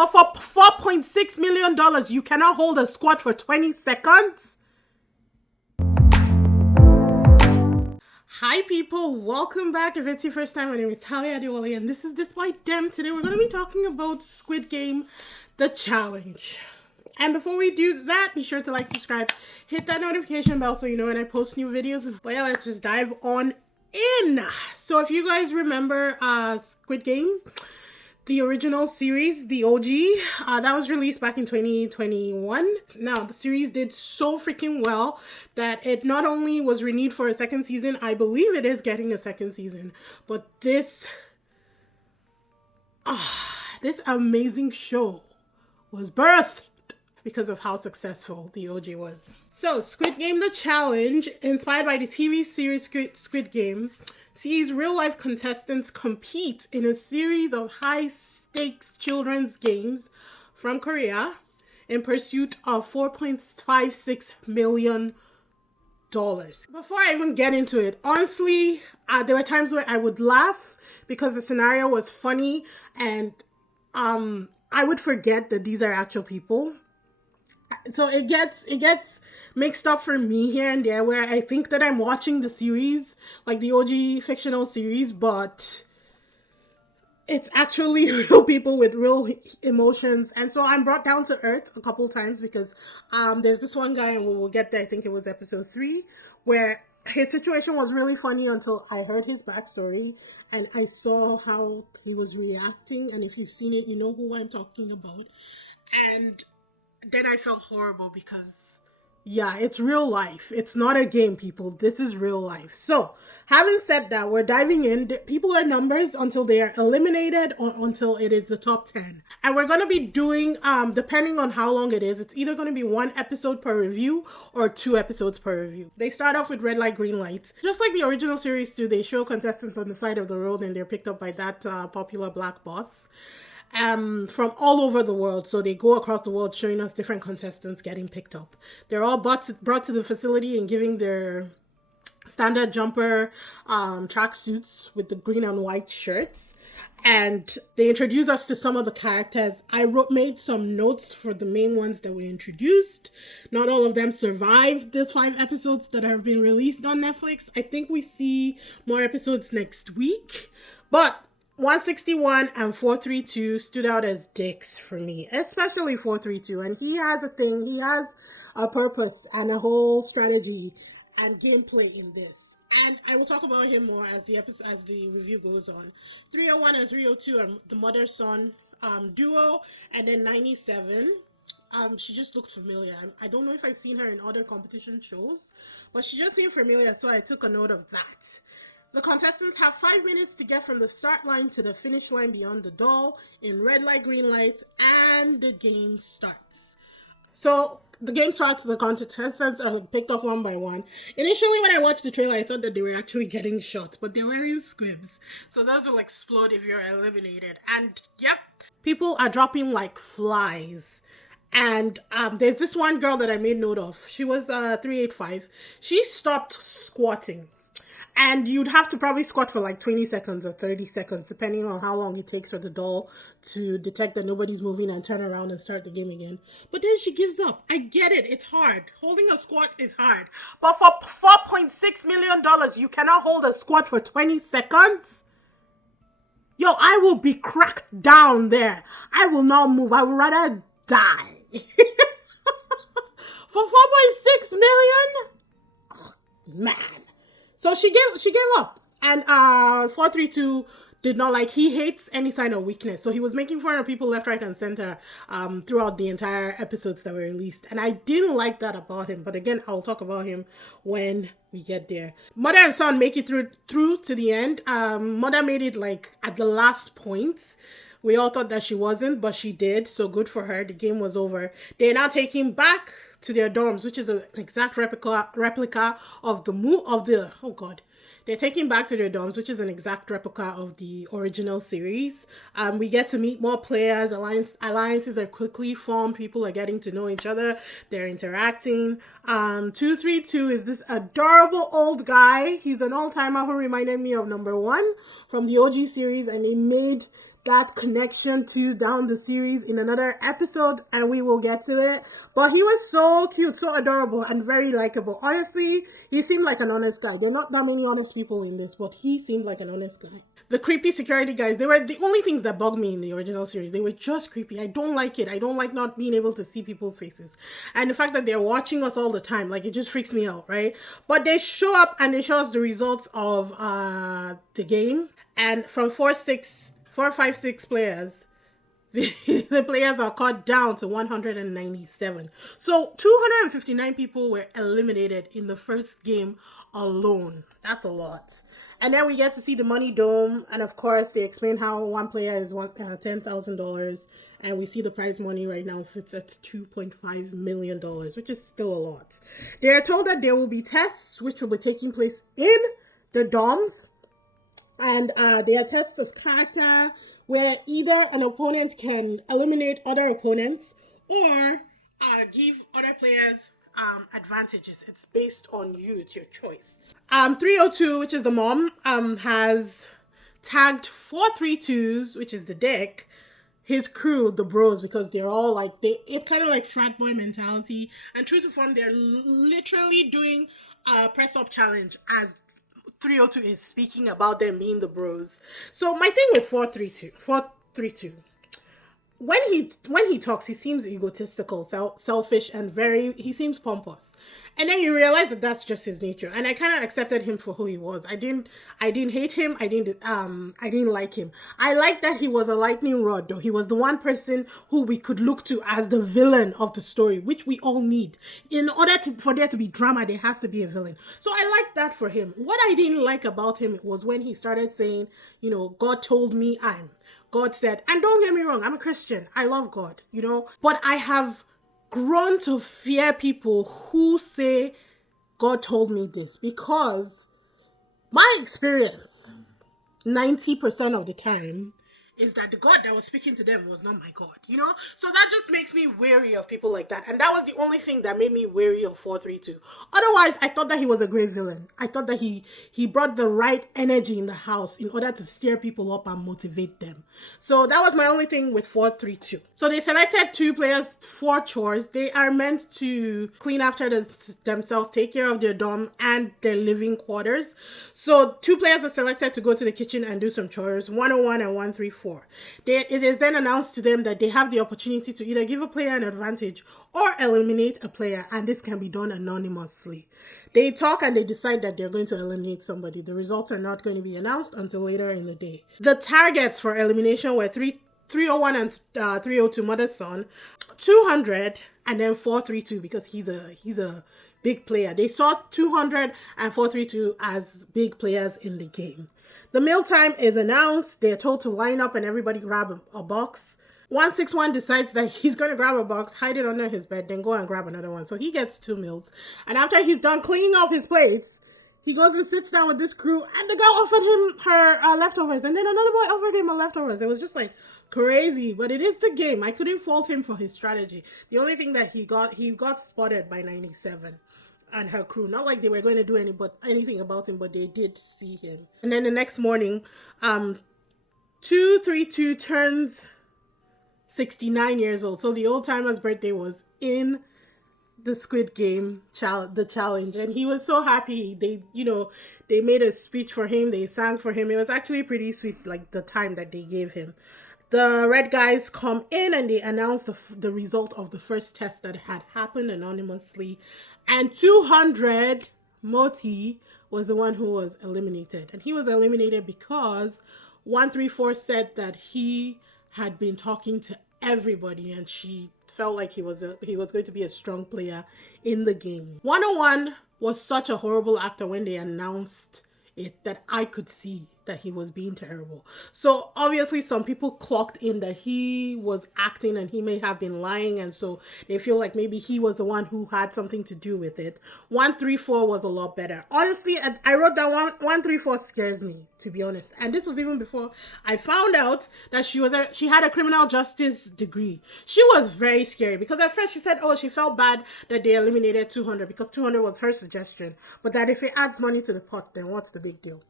But for $4.6 million, you cannot hold a squat for 20 seconds? Hi people, welcome back. If it's your first time, my name is Talia Adewale and this is DISBYDEM. Today we're going to be talking about Squid Game, the challenge. And before we do that, be sure to like, subscribe, hit that notification bell so you know when I post new videos. But yeah, let's just dive on in. So if you guys remember Squid Game, the original series, the OG, that was released back in 2021. Now, the series did so freaking well that it not only was renewed for a second season, I believe it is getting a second season, but this amazing show was birthed because of how successful the OG was. So, Squid Game the Challenge, inspired by the TV series Squid Game, sees real-life contestants compete in a series of high-stakes children's games from Korea in pursuit of $4.56 million. Before I even get into it, honestly, there were times where I would laugh because the scenario was funny and I would forget that these are actual people. So it gets mixed up for me here and there where I think that I'm watching the series, like the OG fictional series, but it's actually real people with real emotions. And so I'm brought down to earth a couple times because there's this one guy, and we'll get there, I think it was episode 3, where his situation was really funny until I heard his backstory and I saw how he was reacting. And if you've seen it, you know who I'm talking about. And then I felt horrible because, yeah, it's real life. It's not a game, people. This is real life. So, having said that, we're diving in. People are numbers until they are eliminated or until it is the top 10. And we're going to be doing, depending on how long it is, it's either going to be 1 episode per review or 2 episodes per review. They start off with red light, green light. Just like the original series too, they show contestants on the side of the road and they're picked up by that popular black boss. From all over the world. So they go across the world showing us different contestants getting picked up. They're all brought to the facility and giving their standard jumper tracksuits with the green and white shirts. And they introduce us to some of the characters. I made some notes for the main ones that were introduced. Not all of them survived these 5 episodes that have been released on Netflix. I think we see more episodes next week. But 161 and 432 stood out as dicks for me, especially 432. And he has a thing, he has a purpose and a whole strategy and gameplay in this. And I will talk about him more as the review goes on. 301 and 302 are the mother-son duo, and then 97. She just looked familiar. I don't know if I've seen her in other competition shows, but she just seemed familiar, so I took a note of that. The contestants have 5 minutes to get from the start line to the finish line beyond the doll in red light, green light, and the game starts. So the game starts, the contestants are picked off one by one. Initially, when I watched the trailer, I thought that they were actually getting shot, but they're wearing squibs. So those will explode if you're eliminated. And yep, people are dropping like flies. And there's this one girl that I made note of. She was 385. She stopped squatting. And you'd have to probably squat for like 20 seconds or 30 seconds, depending on how long it takes for the doll to detect that nobody's moving and turn around and start the game again. But then she gives up. I get it. It's hard. Holding a squat is hard. But for $4.6 million, you cannot hold a squat for 20 seconds? Yo, I will be cracked down there. I will not move. I would rather die. For $4.6 million? Oh, man. So she gave up, and 432 did not like. He hates any sign of weakness, so he was making fun of people left, right, and center throughout the entire episodes that were released, and I didn't like that about him. But again, I'll talk about him when we get there. Mother and son make it through to the end. Mother made it like at the last point. We all thought that she wasn't, but she did. So good for her. The game was over. They're now taking back to their dorms, which is an exact replica of the oh god. They're taking back to their dorms, which is an exact replica of the original series. We get to meet more players. Alliances are quickly formed. People are getting to know each other. They're interacting. 232 is this adorable old guy. He's an old-timer who reminded me of number 1 from the OG series, and they made that connection to down the series in another episode, and we will get to it. But he was so cute, so adorable, and very likable. Honestly, he seemed like an honest guy. There are not that many honest people in this, but he seemed like an honest guy. The creepy security guys, they were the only things that bugged me in the original series. They were just creepy. I don't like it. I don't like not being able to see people's faces. And the fact that they're watching us all the time, like, it just freaks me out, right? But they show up and they show us the results of the game. And from 5, 6 players, the players are cut down to 197. So 259 people were eliminated in the first game alone. That's a lot. And then we get to see the money dome, and of course they explain how one player is $10,000, and we see the prize money right now sits at $2.5 million, which is still a lot. They are told that there will be tests which will be taking place in the domes. And they are tests of character where either an opponent can eliminate other opponents or give other players advantages. It's based on you. It's your choice. 302, which is the mom, has tagged 432s, which is the dick, his crew, the bros, because they're all like, it's kind of like frat boy mentality. And true to form, they're literally doing a press-up challenge as 302 is speaking about them being the bros. So my thing with 432, when he talks, he seems egotistical, selfish, and he seems pompous. And then you realize that that's just his nature. And I kind of accepted him for who he was. I didn't hate him. I didn't like him. I liked that he was a lightning rod, though. He was the one person who we could look to as the villain of the story, which we all need. In order for there to be drama, there has to be a villain. So I liked that for him. What I didn't like about him was when he started saying, God told me God said, and don't get me wrong, I'm a Christian. I love God, but I have grown to fear people who say, God told me this, because my experience, 90% of the time, is that the God that was speaking to them was not my God, So that just makes me wary of people like that. And that was the only thing that made me wary of 432. Otherwise, I thought that he was a great villain. I thought that he brought the right energy in the house in order to stir people up and motivate them. So that was my only thing with 432. So they selected 2 players for chores. They are meant to clean after themselves, take care of their dorm and their living quarters. So 2 players are selected to go to the kitchen and do some chores, 101 and 134. It is then announced to them that they have the opportunity to either give a player an advantage or eliminate a player, and this can be done anonymously. They talk and they decide that they're going to eliminate somebody. The results are not going to be announced until later in the day. The targets for elimination were 301 and 302, mother's son, 200, and then 432 because he's a big player. They saw 200 and 432 as big players in the game. The meal time is announced. They're told to line up and everybody grab a box. 161 decides that he's going to grab a box, hide it under his bed, then go and grab another one. So he gets 2 meals. And after he's done cleaning off his plates, he goes and sits down with this crew, and the girl offered him her leftovers, and then another boy offered him a leftovers. It was just like crazy, but it is the game. I couldn't fault him for his strategy. The only thing that he got spotted by 97 and her crew. Not like they were going to do anything about him, but they did see him. And then the next morning, 232 turns 69 years old. So the old timer's birthday was in the Squid Game the challenge, and he was so happy. They made a speech for him. They sang for him. It was actually pretty sweet, like the time that they gave him. The red guys come in and they announce the result of the first test that had happened anonymously. And 200, Moti, was the one who was eliminated. And he was eliminated because 134 said that he had been talking to everybody and she felt like he was going to be a strong player in the game. 101 was such a horrible actor when they announced it that I could see that he was being terrible. So obviously some people clocked in that he was acting and he may have been lying, and so they feel like maybe he was the one who had something to do with it. 134 was a lot better. Honestly, I wrote that 134 scares me, to be honest. And this was even before I found out that she had a criminal justice degree. She was very scary because at first she said, she felt bad that they eliminated 200 because 200 was her suggestion, but that if it adds money to the pot, then what's the big deal?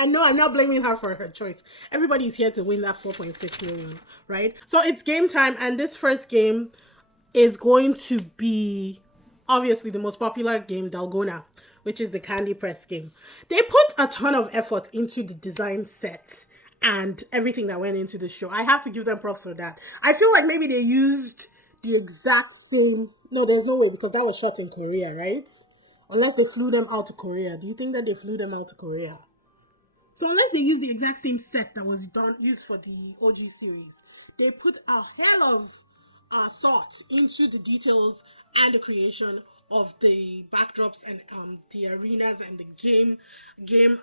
I know I'm not blaming her for her choice. Everybody's here to win that 4.6 million, right? So it's game time, and this first game is going to be obviously the most popular game, Dalgona, which is the Candy Press game. They put a ton of effort into the design set and everything that went into the show. I have to give them props for that. I feel like maybe they used the exact same... No, there's no way, because that was shot in Korea, right? Unless they flew them out to Korea. Do you think that they flew them out to Korea? So unless they use the exact same set that was used for the OG series, they put a hell of thought into the details and the creation of the backdrops and the arenas and the game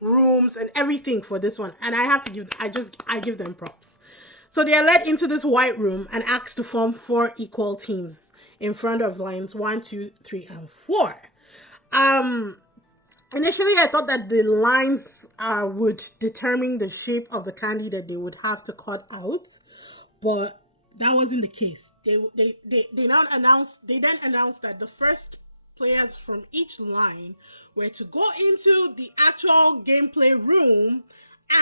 rooms and everything for this one. And I give them props. So they are led into this white room and asked to form 4 equal teams in front of lines 1, 2, 3, and 4. Initially, I thought that the lines would determine the shape of the candy that they would have to cut out, but that wasn't the case. They then announced that the first players from each line were to go into the actual gameplay room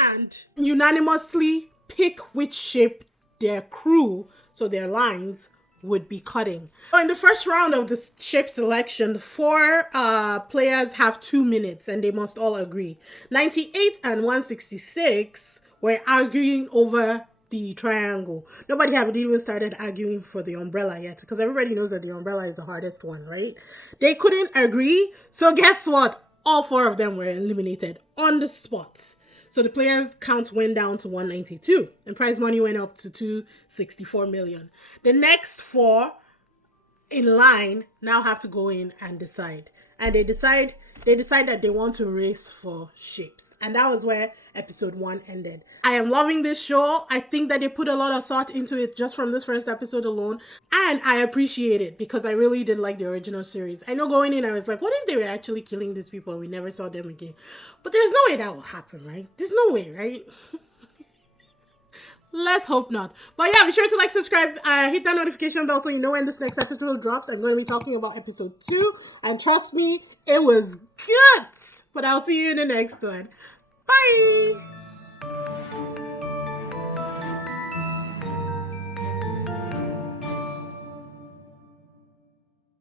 and unanimously pick which shape their crew, so their lines, would be cutting. So in the first round of the shape selection, 4 players have 2 minutes and they must all agree. 98 and 166 were arguing over the triangle. Nobody had even started arguing for the umbrella yet, because everybody knows that the umbrella is the hardest one, right? They couldn't agree, so guess what? All 4 of them were eliminated on the spot. So the players' count went down to 192, and prize money went up to 264 million. The next 4 in line now have to go in and decide. And they decide that they want to race for shapes. And that was where episode 1 ended. I am loving this show. I think that they put a lot of thought into it just from this first episode alone. And I appreciate it because I really did like the original series. I know going in, I was like, what if they were actually killing these people and we never saw them again? But there's no way that will happen, right? There's no way, right? Let's hope not. But yeah, be sure to like, subscribe, hit that notification bell so you know when this next episode drops. I'm going to be talking about episode 2. And trust me, it was good. But I'll see you in the next one. Bye!